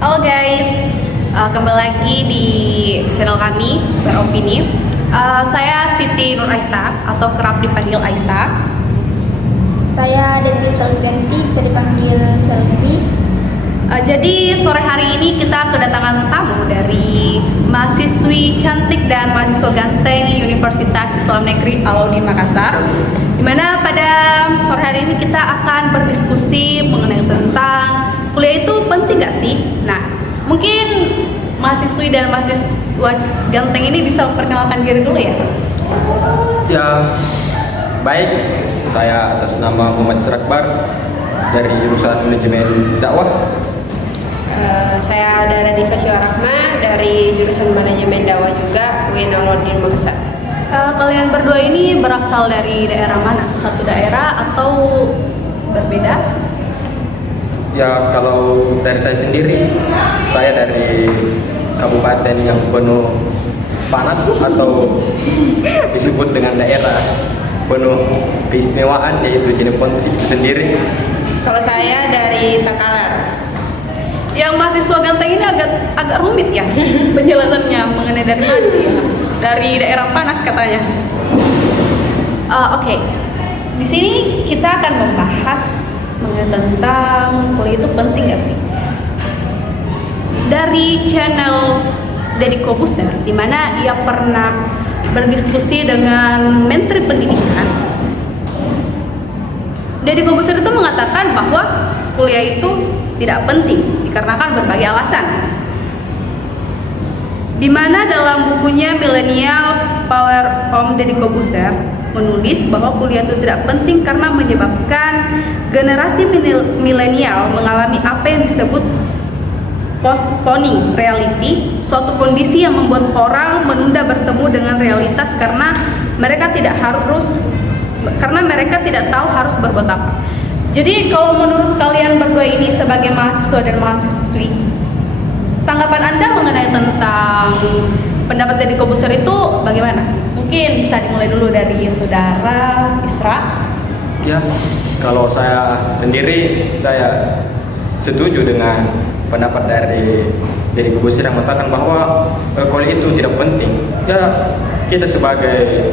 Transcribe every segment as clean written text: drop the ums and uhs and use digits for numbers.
Halo guys, kembali lagi di channel kami Beropini. Saya Siti Nur Aisyah atau kerap dipanggil Aisyah. Saya Devi Selvianti, bisa dipanggil Selvi. Jadi sore hari ini kita kedatangan tamu dari mahasiswi cantik dan mahasiswa ganteng Universitas Islam Negeri Alauddin Makassar. Dimana pada sore hari ini kita akan berdiskusi mengenai tentang kuliah itu penting gak sih? Nah, mungkin mahasiswi dan mahasiswa ganteng ini bisa memperkenalkan diri dulu ya? Ya, baik. Saya atas nama Muhammad Serakbar dari jurusan Manajemen Dakwah. Saya Dara Diva Syuarahma dari jurusan Manajemen Dakwah juga UIN Alauddin Makassar. Kalian berdua ini berasal dari daerah mana? Satu daerah atau berbeda? Ya, kalau dari saya sendiri, saya dari kabupaten yang penuh panas atau disebut dengan daerah penuh keistimewaan, yaitu Jeneponto sendiri. Kalau saya dari Takalar. Yang mahasiswa ganteng ini agak rumit ya penjelasannya mengenai dari mana ya? Dari daerah panas katanya. Oke. Di sini kita akan membahas mengenai tentang kuliah itu penting gak sih? Dari channel Deddy Corbuzier, di mana ia pernah berdiskusi dengan Menteri Pendidikan. Deddy Corbuzier itu mengatakan bahwa kuliah itu tidak penting dikarenakan berbagai alasan. Di mana dalam bukunya Millennial Power Om Deddy Corbuzier menulis bahwa kuliah itu tidak penting karena menyebabkan generasi milenial mengalami apa yang disebut postponing reality, suatu kondisi yang membuat orang menunda bertemu dengan realitas karena mereka tidak tahu harus berbuat apa. Jadi kalau menurut kalian berdua ini sebagai mahasiswa dan mahasiswi, tanggapan Anda mengenai tentang pendapat Deddy Corbuzier itu bagaimana? Mungkin bisa dimulai dulu dari saudara Isra. Ya, kalau saya sendiri, saya setuju dengan pendapat dari Deddy Corbuzier yang mengatakan bahwa kuliah itu tidak penting. Ya, kita sebagai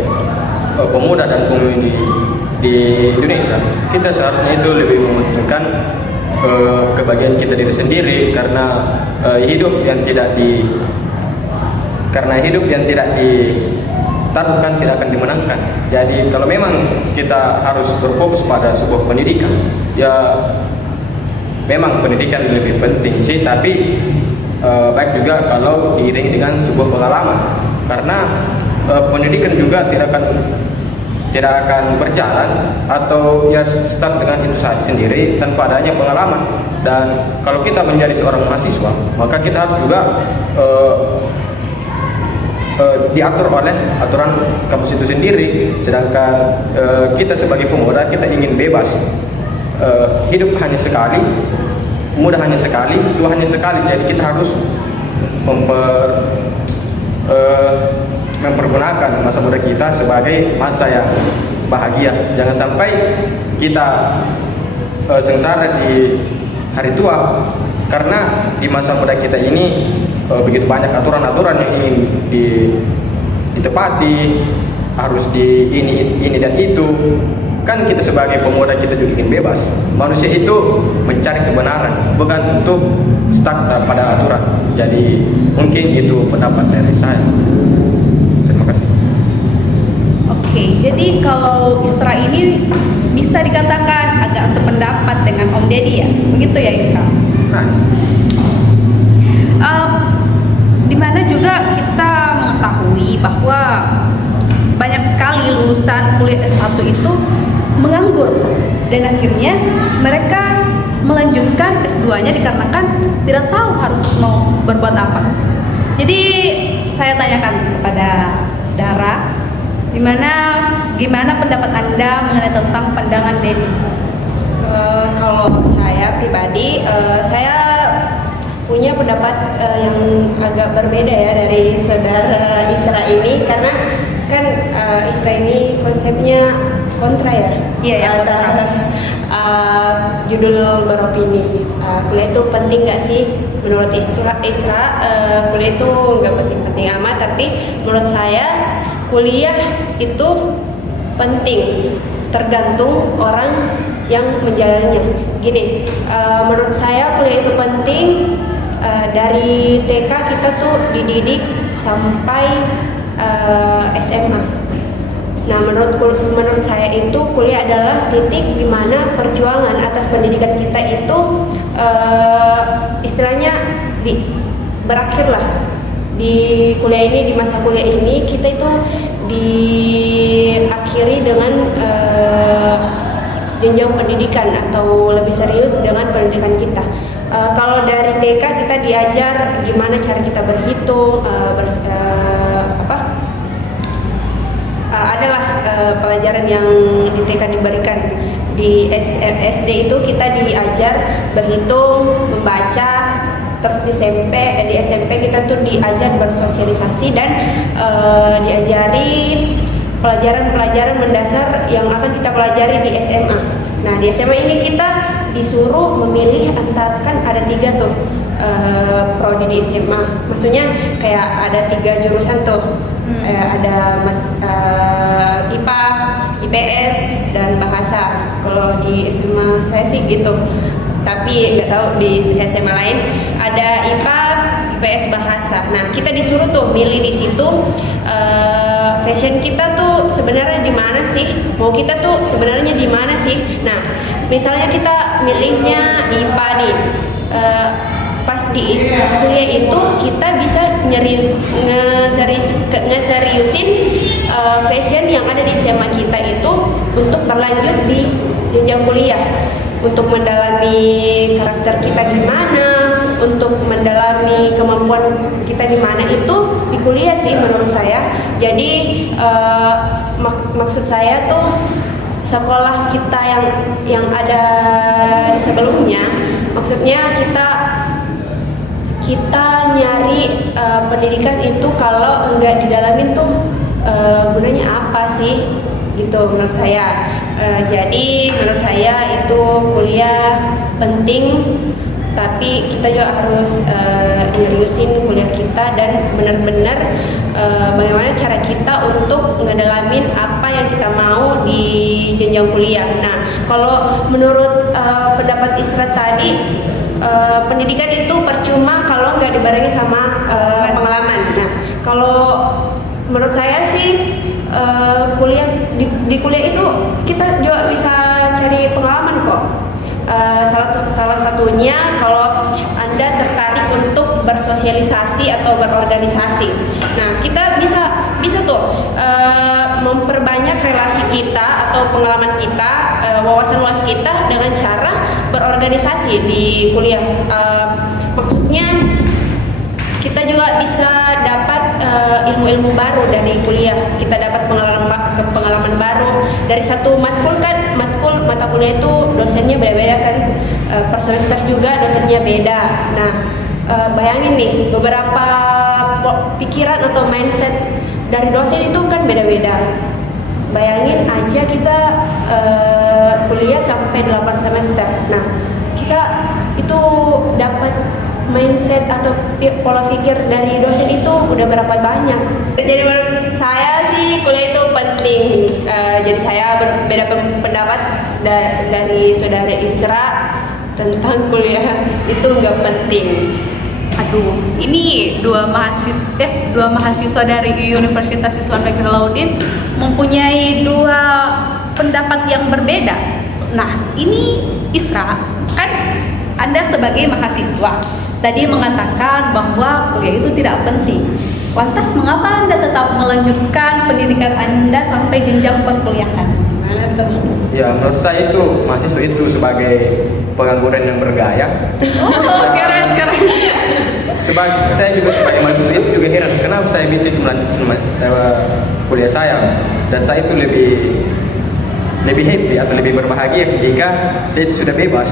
pemuda dan pemudi di Indonesia, kita seharusnya itu lebih mementingkan kebahagiaan kita diri sendiri karena hidup yang tidak ditaruhkan tidak akan dimenangkan. Jadi kalau memang kita harus berfokus pada sebuah pendidikan, ya memang pendidikan lebih penting sih, tapi baik juga kalau diiringi dengan sebuah pengalaman, karena pendidikan juga tidak akan berjalan atau ya start dengan itu saja sendiri tanpa adanya pengalaman. Dan kalau kita menjadi seorang mahasiswa, maka kita harus juga diatur oleh aturan kampus itu sendiri. Sedangkan kita sebagai pemuda, kita ingin bebas. Hidup hanya sekali, muda hanya sekali, tua hanya sekali. Jadi kita harus mempergunakan masa muda kita sebagai masa yang bahagia. Jangan sampai kita sengsara di hari tua, karena di masa muda kita ini begitu banyak aturan-aturan yang ingin ditepati, harus di ini dan itu. Kan kita sebagai pemuda, kita juga ingin bebas. Manusia itu mencari kebenaran, bukan untuk stuck pada aturan. Jadi mungkin itu pendapat dari saya. Terima kasih. Oke, jadi kalau Isra ini bisa dikatakan agak sependapat dengan Om Deddy ya, begitu ya Isra? Nah, dimana juga kita mengetahui bahwa banyak sekali lulusan kuliah S1 itu menganggur dan akhirnya mereka melanjutkan S2-nya dikarenakan tidak tahu harus mau berbuat apa. Jadi saya tanyakan kepada Dara, gimana pendapat Anda mengenai tentang pandangan Deddy? Kalau saya pribadi, saya punya pendapat yang agak berbeda ya dari saudara Isra ini, karena kan Isra ini konsepnya kontra ya, Iya, atas judul beropini. kuliah itu penting nggak sih? Menurut Isra, kuliah itu nggak penting-penting amat, tapi menurut saya kuliah itu penting, tergantung orang yang menjalannya. Gini, menurut saya kuliah itu penting. Dari TK kita tuh dididik sampai SMA. Nah, menurut saya itu kuliah adalah titik di mana perjuangan atas pendidikan kita itu istilahnya berakhir lah. Di kuliah ini, di masa kuliah ini kita itu diakhiri dengan jenjang pendidikan atau lebih serius dengan pendidikan kita. Kalau dari TK kita diajar gimana cara kita berhitung, adalah pelajaran yang di TK diberikan. Di SD itu kita diajar berhitung, membaca, terus di SMP kita tuh diajar bersosialisasi dan diajari pelajaran-pelajaran mendasar yang akan kita pelajari di SMA. Nah, di SMA ini kita disuruh memilih antara, kan ada 3 tuh prodi di SMA. Maksudnya kayak ada 3 jurusan tuh. Ada IPA, IPS, dan bahasa. Kalau di SMA saya sih gitu. Tapi nggak tahu di SMA lain ada IPA, IPS, bahasa. Nah, kita disuruh tuh milih di situ. Fashion kita tuh sebenarnya di mana sih? Mau kita tuh sebenarnya di mana sih? Nah, misalnya kita milihnya IPA nih. Pas di kuliah itu kita bisa ngeseriusin fashion yang ada di SMA kita itu untuk berlanjut di jenjang kuliah, untuk mendalami karakter kita di mana, untuk mendalami kemampuan kita di mana, itu di kuliah sih menurut saya. Jadi maksud saya tuh sekolah kita yang ada di sebelumnya, maksudnya kita nyari pendidikan itu kalau enggak didalamin tuh gunanya apa sih gitu menurut saya. Jadi menurut saya itu kuliah penting, tapi kita juga harus nyeriusin kuliah kita dan benar-benar bagaimana cara kita untuk ngedalamin apa yang kita mau di jenjang kuliah. Nah, kalau menurut pendapat Isra tadi, pendidikan itu percuma kalau nggak dibarengi sama pengalaman. Nah, kalau menurut saya sih kuliah di kuliah itu kita juga bisa cari pengalaman kok. Salah satunya kalau Anda tertarik untuk bersosialisasi atau berorganisasi. Nah, kita bisa tuh memperbanyak relasi kita atau pengalaman kita, wawasan luas kita dengan cara berorganisasi di kuliah. Maksudnya kita juga bisa dapat ilmu-ilmu baru dari kuliah. Kita dapat pengalaman baru dari satu matkul kan. Mata kuliah itu dosennya beda-beda kan. Per semester juga dosennya beda. Nah, bayangin nih, beberapa pikiran atau mindset dari dosen itu kan beda-beda. Bayangin aja kita kuliah sampai 8 semester. Nah, kita itu dapat mindset atau pola pikir dari dosen itu udah berapa banyak. Jadi menurut saya sih kuliah itu penting. Jadi saya berbeda pendapat dari saudara Isra tentang kuliah itu nggak penting. Aduh, ini dua mahasiswa dari Universitas Islam Negeri Lauddin mempunyai 2 pendapat yang berbeda. Nah, ini Isra, kan Anda sebagai mahasiswa tadi mengatakan bahwa kuliah itu tidak penting. Lantas mengapa Anda tetap melanjutkan pendidikan Anda sampai jenjang perkuliahan? Ya, menurut saya itu mahasiswa itu sebagai pengangguran yang bergaya. Oh, keren. Saya juga sebagai mahasiswa itu juga heran kenapa saya bisa melanjutkan kuliah saya, dan saya itu lebih happy atau lebih berbahagia jika saya itu sudah bebas.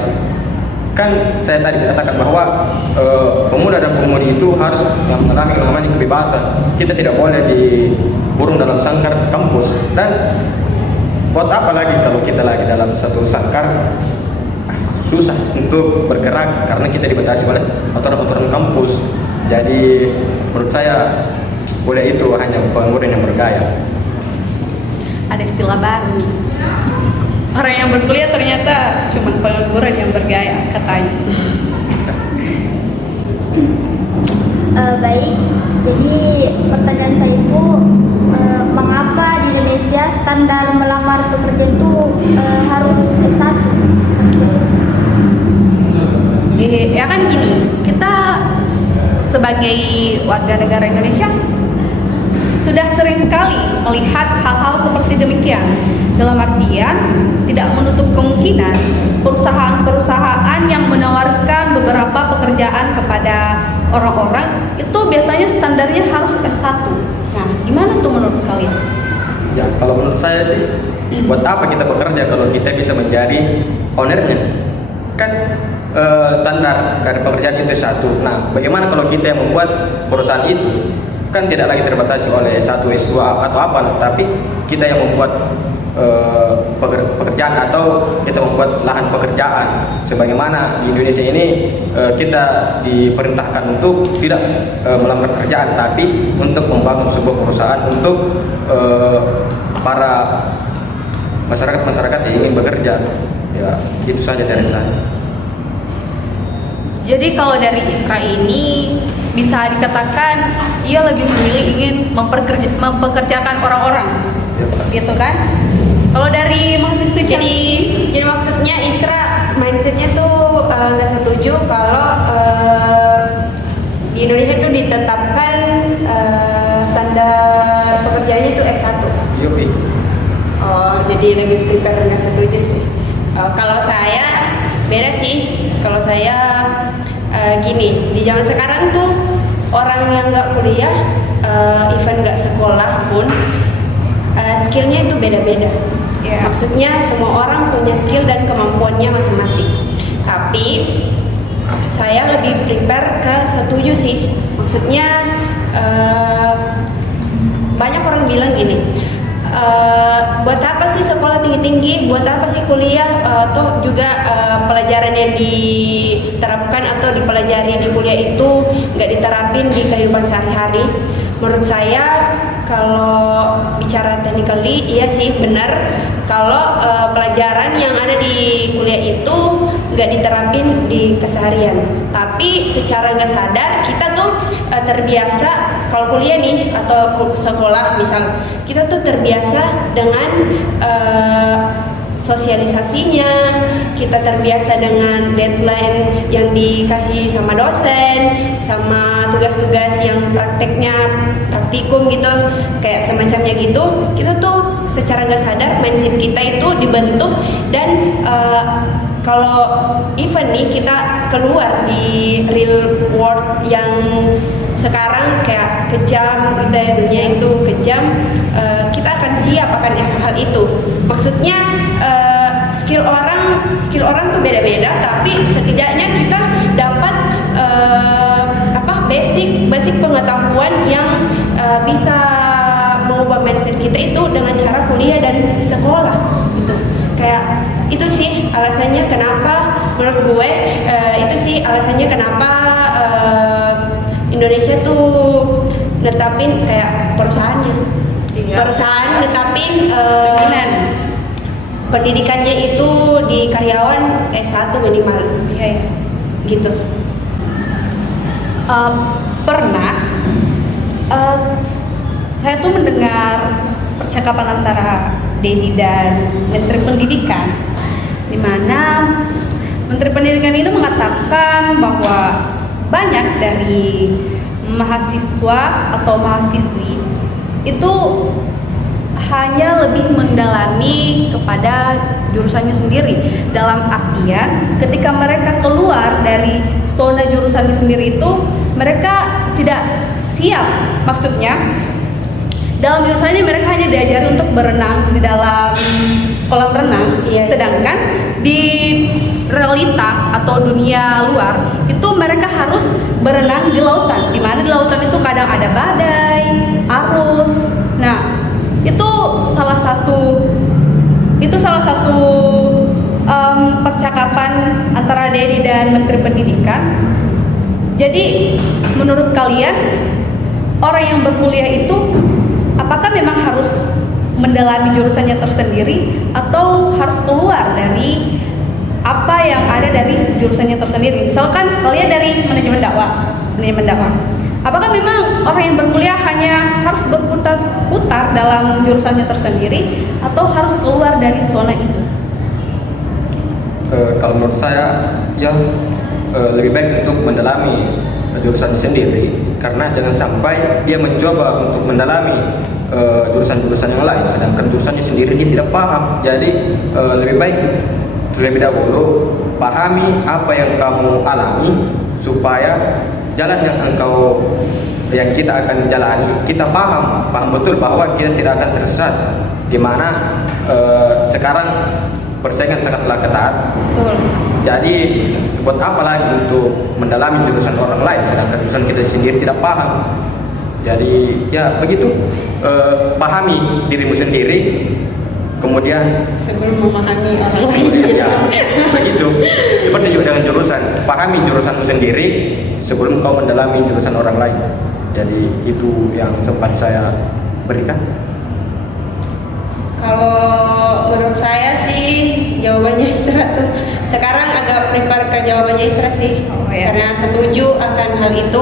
Kan saya tadi katakan bahwa pemuda dan pemudi itu harus mengalami namanya kebebasan. Kita tidak boleh dikurung dalam sangkar kampus. Dan buat apa lagi kalau kita lagi dalam satu sangkar? susah untuk bergerak karena kita dibatasi oleh aturan-aturan kampus. Jadi menurut saya kuliah itu hanya pengangguran yang bergaya. Ada istilah baru nih. Orang yang berkuliah ternyata cuma pengangguran yang bergaya katanya. Baik, jadi pertanyaan saya itu mengapa di Indonesia standar melamar pekerjaan itu harus S1? Ya kan gini, kita sebagai warga negara Indonesia sudah sering sekali melihat hal-hal seperti demikian. Dalam artian, tidak menutup kemungkinan perusahaan-perusahaan yang menawarkan beberapa pekerjaan kepada orang-orang itu biasanya standarnya harus S1. Nah, gimana tuh menurut kalian? Ya, kalau menurut saya sih, buat apa kita bekerja kalau kita bisa menjadi ownernya? Kan standar dari pekerjaan itu S1. Nah, bagaimana kalau kita yang membuat perusahaan itu? Kan tidak lagi terbatasi oleh S1, S2 atau apa, tapi kita yang membuat pekerjaan atau kita membuat lahan pekerjaan. Sebagaimana di Indonesia ini kita diperintahkan untuk tidak melamar pekerjaan, tapi untuk membangun sebuah perusahaan untuk para masyarakat yang ingin bekerja. Ya, itu saja dari saya. Jadi kalau dari Isra ini bisa dikatakan ia lebih memilih ingin mempekerjakan orang-orang, gitu kan? Kalau dari mahasiswa Jadi maksudnya Isra mindsetnya tuh nggak setuju kalau di Indonesia tuh ditetapkan standar pekerjaannya itu S1. Yupi. Oh, jadi lebih prepare nggak setuju sih. Kalau saya beda sih. Kalau saya gini, di zaman sekarang tuh orang yang nggak kuliah, even nggak sekolah pun, skillnya itu beda-beda. Yeah. Maksudnya semua orang punya skill dan kemampuannya masing-masing. Tapi saya lebih prepare ke setuju sih. Maksudnya banyak orang bilang gini, buat apa sih sekolah tinggi-tinggi, buat apa sih kuliah, toh juga pelajaran yang diterapkan atau dipelajari di kuliah itu nggak diterapin di kehidupan sehari-hari. Menurut saya kalau bicara technically iya sih benar kalau pelajaran yang ada di kuliah itu nggak diterapin di keseharian. Tapi secara nggak sadar kita tuh terbiasa kalau kuliah nih atau sekolah misal, kita tuh terbiasa dengan sosialisasinya, kita terbiasa dengan deadline yang dikasih sama dosen, sama tugas-tugas yang praktikum gitu, kayak semacamnya gitu. Kita tuh secara nggak sadar mindset kita itu dibentuk dan kalau even nih kita keluar di real world yang sekarang kayak kejam gitu ya, dunia itu kejam, kita akan siap akan hal itu. Maksudnya skill orang tuh beda-beda, tapi setidaknya kita dapat basic pengetahuan yang bisa mengubah mindset kita itu dengan cara kuliah dan sekolah gitu. Kayak itu sih alasannya kenapa menurut gue itu sih alasannya kenapa Indonesia tuh netapin kayak perusahaan netapin pendidikannya itu di karyawan S1 minimal. Iya. Gitu. Pernah saya tuh mendengar percakapan antara Dedi dan Menteri Pendidikan, di mana Menteri Pendidikan itu mengatakan bahwa banyak dari mahasiswa atau mahasiswi itu hanya lebih mendalami kepada jurusannya sendiri, dalam artian ketika mereka keluar dari zona jurusannya sendiri itu mereka tidak siap. Maksudnya dalam jurusannya mereka hanya diajari untuk berenang di dalam kolam renang, sedangkan di realita atau dunia luar itu mereka harus berenang di lautan, di mana di lautan itu kadang ada badai, arus. Nah, itu salah satu percakapan antara Dedi dan Menteri Pendidikan. Jadi menurut kalian orang yang berkuliah itu apakah memang harus mendalami jurusannya tersendiri atau harus keluar dari apa yang ada dari jurusannya tersendiri? Misalkan kalian dari manajemen dakwah. Apakah memang orang yang berkuliah hanya harus berputar-putar dalam jurusannya tersendiri atau harus keluar dari zona itu? Kalau menurut saya ya lebih baik untuk mendalami jurusan sendiri, karena jangan sampai dia mencoba untuk mendalami jurusan-jurusan yang lain sedangkan jurusannya sendiri dia tidak paham. Jadi lebih baik terlebih dahulu pahami apa yang kamu alami supaya jalan yang kita akan jalani kita paham betul bahwa kita tidak akan tersesat, di mana sekarang persaingan sangatlah ketat. Betul. Jadi buat apa lagi untuk mendalami jurusan orang lain sedangkan jurusan kita sendiri tidak paham. Jadi ya begitu, pahami dirimu sendiri, kemudian sebelum memahami orang lain. ya, begitu. Seperti juga dengan jurusan, pahami jurusanmu sendiri sebelum kau mendalami jurusan orang lain. Jadi itu yang sempat saya berikan. Kalau menurut saya sih jawabannya Isra tuh sekarang agak prepare ke jawabannya Isra sih. Oh, ya. Karena setuju akan hal itu.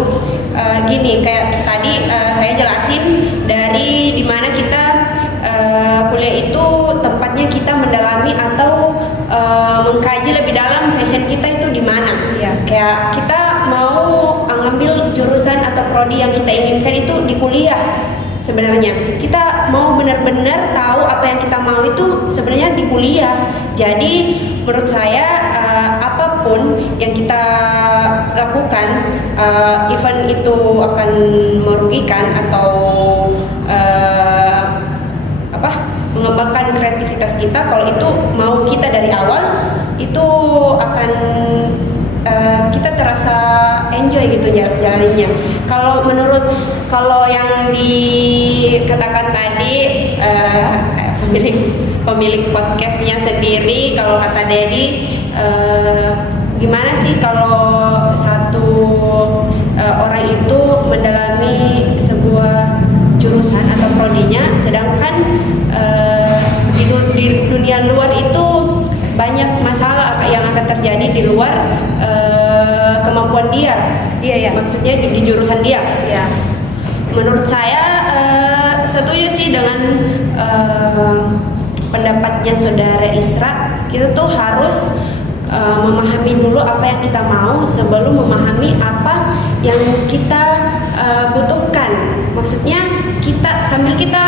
Gini, kayak tadi saya jelasin dari dimana kita kuliah itu tempatnya kita mendalami atau mengkaji lebih dalam fashion kita itu di mana. Iya. Kayak kita mau ngambil jurusan atau prodi yang kita inginkan itu di kuliah. Sebenarnya kita mau benar-benar tahu apa yang kita mau itu sebenarnya di kuliah. Jadi menurut saya apapun yang kita lakukan, even itu akan merugikan atau mengembangkan kreativitas kita, kalau itu mau kita dari awal itu akan kita terasa enjoy gitu jalannya. Kalau yang dikatakan tadi pemilik podcastnya sendiri, kalau kata Dedi, gimana sih kalau satu orang itu mendalami sebuah jurusan atau prodinya, sedangkan di dunia luar itu banyak masalah yang akan terjadi di luar kemampuan dia. Iya. Maksudnya di jurusan dia. Ya. Menurut saya setuju sih dengan pendapatnya saudara Isra. Kita tuh harus memahami dulu apa yang kita mau sebelum memahami apa yang kita butuhkan. Maksudnya sambil kita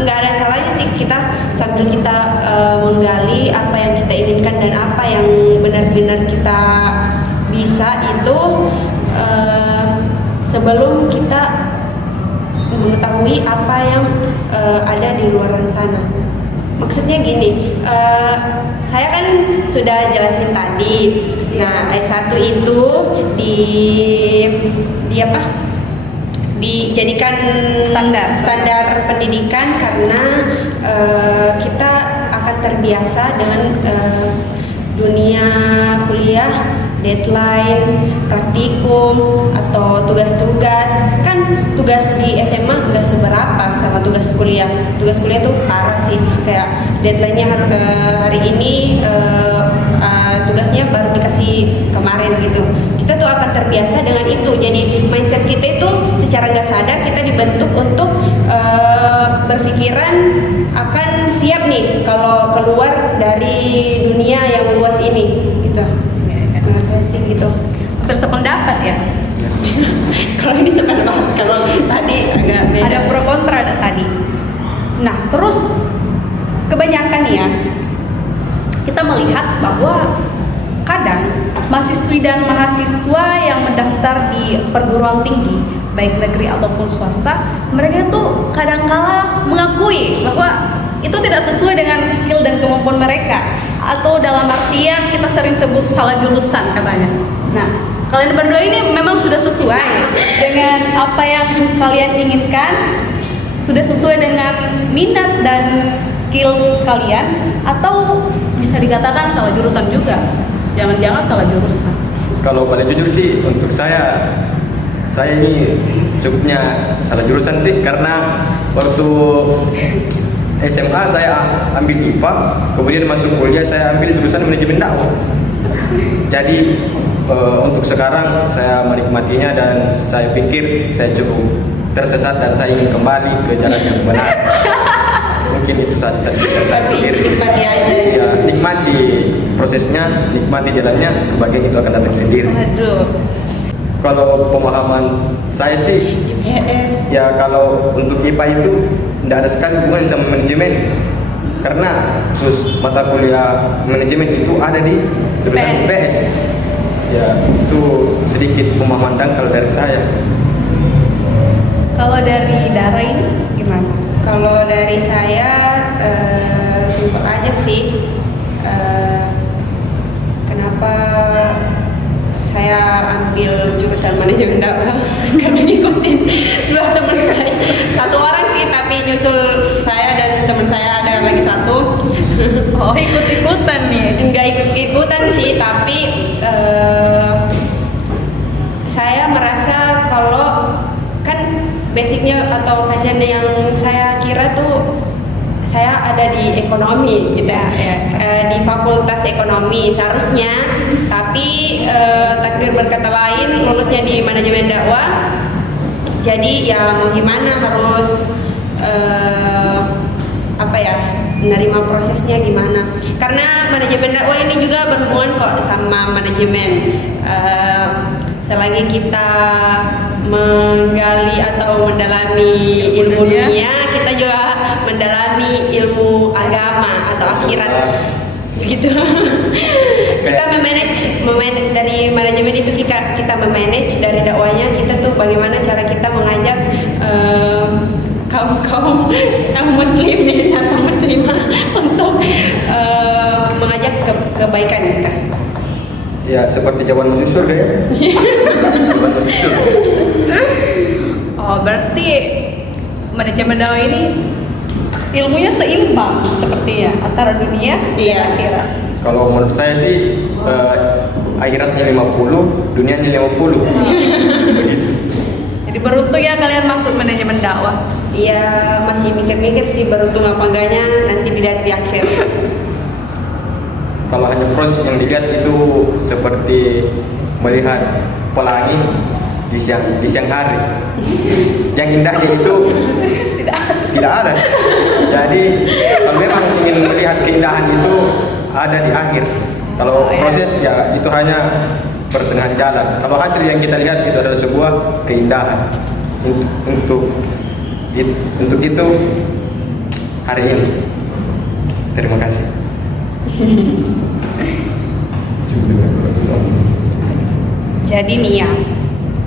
nggak ada salahnya sih kita sambil kita menggali apa yang kita inginkan dan apa yang benar-benar kita bisa itu sebelum kita mengetahui apa yang ada di luar sana. Maksudnya gini, saya kan sudah jelasin tadi. Nah, S1 itu dijadikan standar pendidikan karena kita akan terbiasa dengan dunia kuliah, deadline, praktikum, atau tugas-tugas. Kan tugas di SMA nggak seberapa sama tugas kuliah. Tugas kuliah tuh parah sih, kayak deadline-nya hari ini, tugasnya baru dikasih kemarin gitu. Kita tuh akan terbiasa dengan itu. Jadi mindset kita itu secara nggak sadar kita dibentuk untuk berpikiran akan siap nih kalau keluar dari dunia yang luas ini gitu. Menurut saya sih gitu. Bersependapat ya. Kalau ini sependapat, kalau tadi agak beda. Ada pro kontra ada tadi. Nah, terus kebanyakan ya kita melihat bahwa kadang mahasiswi dan mahasiswa yang mendaftar di perguruan tinggi baik negeri ataupun swasta, mereka tuh kadang-kala mengakui bahwa itu tidak sesuai dengan skill dan kemampuan mereka, atau dalam artian kita sering sebut salah jurusan katanya. Nah, kalian berdua ini memang sudah sesuai dengan apa yang kalian inginkan, sudah sesuai dengan minat dan skill kalian, atau bisa dikatakan salah jurusan juga. Jangan-jangan salah jurusan. Kalau pada jujur sih untuk saya ini cukupnya salah jurusan sih, karena waktu SMA saya ambil IPA, kemudian masuk kuliah saya ambil jurusan manajemen dakwah. Jadi untuk sekarang saya menikmatinya dan saya pikir saya cukup tersesat dan saya ingin kembali ke jalan yang benar. Mungkin itu saja saya bisa Tapi pikir. nikmati aja. Ya, nikmati prosesnya, nikmati jalannya, kebahagiaan itu akan datang sendiri. Aduh. Kalau pemahaman saya sih, IPS. ya kalau untuk IPA itu tidak ada sekali hubungan sama manajemen, karena khusus mata kuliah manajemen itu ada di jurusan IPS. Ya, itu sedikit pemahaman dangkal dari saya. Kalau dari Dara ini gimana? Kalau dari saya simpel aja sih. Kenapa saya ambil jurusan manajemen dakwah? Karena ngikutin dua teman saya. Satu orang sih, tapi nyusul saya dan teman saya ada lagi satu. Oh, ikut-ikutan nih. Enggak ikut-ikutan sih, tapi saya merasa kalau kan basicnya atau passion yang saya kira tuh saya ada di ekonomi gitu ya, di fakultas ekonomi seharusnya, tapi takdir berkata lain lulusnya di manajemen dakwah. Jadi ya mau gimana, harus apa ya, menerima prosesnya gimana, karena manajemen dakwah ini juga berhubungan kok sama manajemen. Selagi kita menggali atau mendalami ilmu dunia, kita juga mendalami ilmu agama atau akhirat gitu. Kita memanage dari manajemen itu, kita memanage dari dakwahnya kita tuh bagaimana cara kita mengajak kaum muslimin atau muslimah untuk mengajak kebaikan kita. Ya, seperti jawaban masuk surga ya. Jawaban masuk surga. Oh, berarti manajemen dakwah ini ilmunya seimbang sepertinya antara dunia Iya. dan akhirat. Kalau menurut saya sih akhiratnya 50, dunianya 50. Begitu. Jadi beruntung ya kalian masuk manajemen dakwah. Iya, masih mikir-mikir sih beruntung apa enggaknya nanti dilihat di akhir. Kalau hanya proses yang dilihat itu seperti melihat pelangi di siang hari. Yang indahnya itu tidak ada. Jadi kalau memang ingin melihat keindahan itu ada di akhir. Kalau proses ya itu hanya pertengahan jalan. Kalau hasil yang kita lihat itu adalah sebuah keindahan. Untuk itu hari ini. Terima kasih. Jadi nih ya,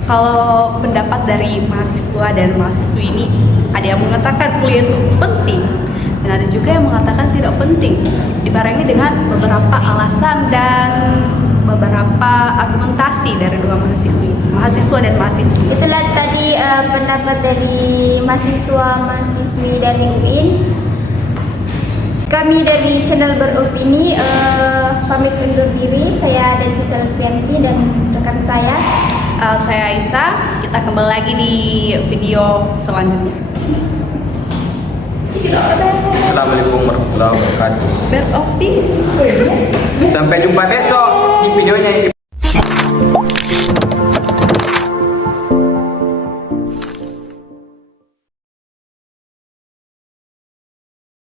kalau pendapat dari mahasiswa dan mahasiswi ini, ada yang mengatakan kuliah itu penting dan ada juga yang mengatakan tidak penting, dibarengi dengan beberapa alasan dan beberapa argumentasi dari dua mahasiswa dan mahasiswi. Itulah tadi pendapat dari mahasiswa-mahasiswi dari UIN. Kami dari channel Beropini pamit undur diri. Saya Denisa Lepianti dan rekan saya. Saya Aisyah. Kita kembali lagi di video selanjutnya. Assalamualaikum warahmatullahi wabarakatuh. Beropini. Sampai jumpa besok di videonya ini.